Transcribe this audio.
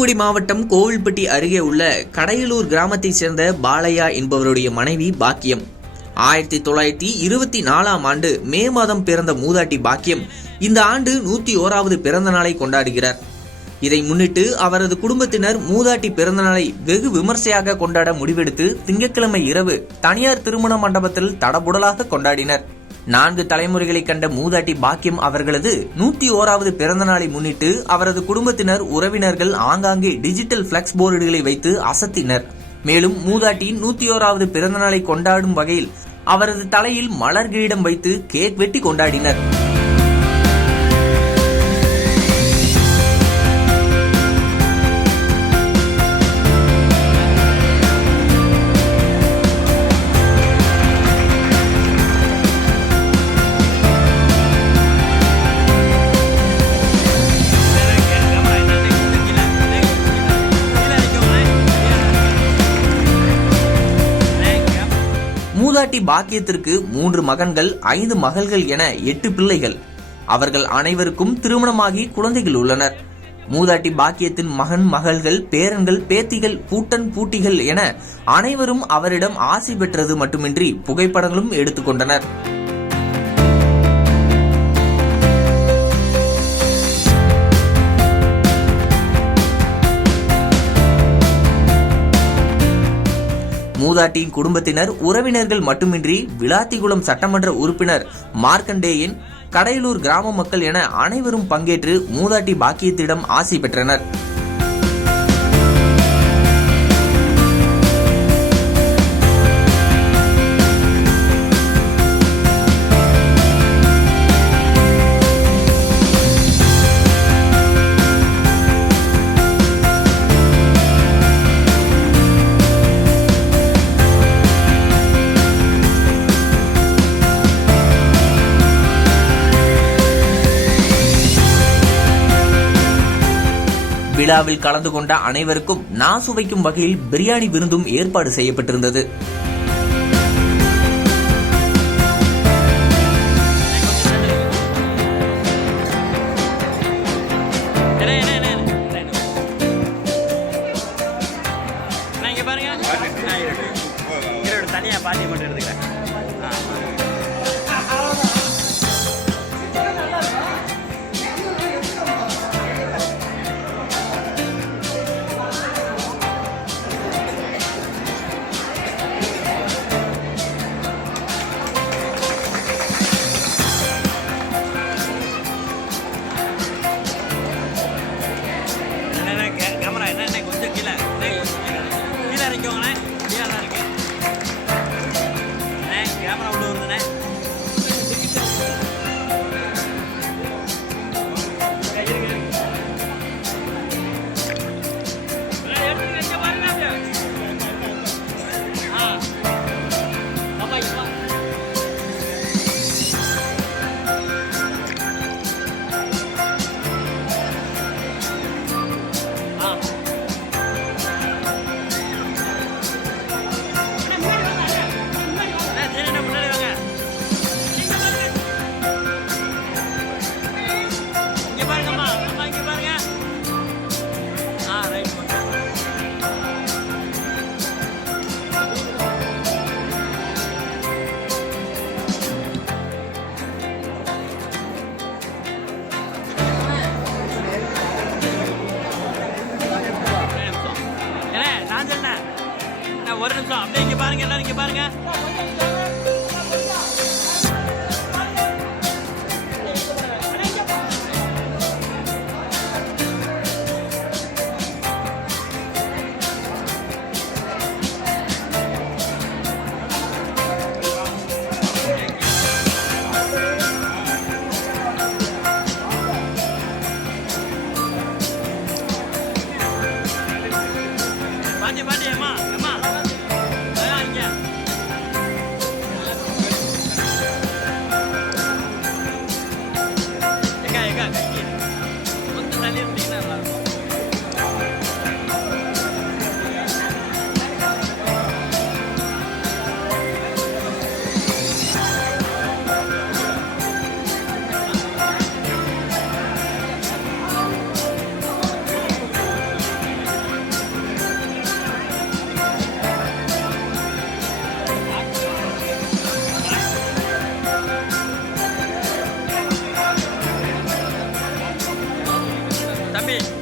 தூத்துக்குடி மாவட்டம் கோவில்பட்டி அருகே உள்ள கடையலூர் கிராமத்தைச் சேர்ந்த பாலையா என்பவருடைய மனைவி பாக்கியம் 1924ஆம் ஆண்டு மே மாதம் பிறந்த மூதாட்டி பாக்கியம் இந்த ஆண்டு 101வது பிறந்த நாளை கொண்டாடுகிறார். இதை முன்னிட்டு அவரது குடும்பத்தினர் மூதாட்டி பிறந்த நாளை வெகு விமர்சையாக கொண்டாட முடிவெடுத்து திங்கட்கிழமை இரவு தனியார் திருமண மண்டபத்தில் தடபுடலாக கொண்டாடினர். 4 தலைமுறைகளை கண்ட மூதாட்டி பாக்கியம் அவர்களது 101வது பிறந்த நாளை முன்னிட்டு அவரது குடும்பத்தினர் உறவினர்கள் ஆங்காங்கே டிஜிட்டல் பிளக்ஸ் போர்டுகளை வைத்து அசத்தினர். மேலும் மூதாட்டியின் 101வது பிறந்த நாளை கொண்டாடும் வகையில் அவரது தலையில் மலர் கிரீடம் வைத்து கேக் வெட்டி கொண்டாடினர். மூதாட்டி பாக்கியத்திற்கு 3 மகன்கள் 5 மகள்கள் என 8 பிள்ளைகள். அவர்கள் அனைவருக்கும் திருமணமாகி குழந்தைகள் உள்ளனர். மூதாட்டி பாக்கியத்தின் மகன் மகள்கள் பேரன்கள் பேத்திகள் பூட்டன் பூட்டிகள் என அனைவரும் அவரிடம் ஆசி பெற்றது மட்டுமின்றி புகைப்படங்களும் எடுத்துக்கொண்டனர். மூதாட்டியின் குடும்பத்தினர் உறவினர்கள் மட்டுமின்றி விளாத்திகுளம் சட்டமன்ற உறுப்பினர் மார்க்கண்டேயன், கடையலூர் கிராம மக்கள் என அனைவரும் பங்கேற்று மூதாட்டி பாக்கியத்திடம் ஆசி பெற்றனர். விழாவில் கலந்து கொண்ட அனைவருக்கும் நாசுவைக்கும் வகையில் பிரியாணி விருந்தும் ஏற்பாடு செய்யப்பட்டிருந்தது. ஒரு நிமிஷம் அப்படியே இங்க பாருங்க, எல்லாரும் இங்க பாருங்க. பாண்டி பாண்டி அம்மா அம்மா இங்க தம்பி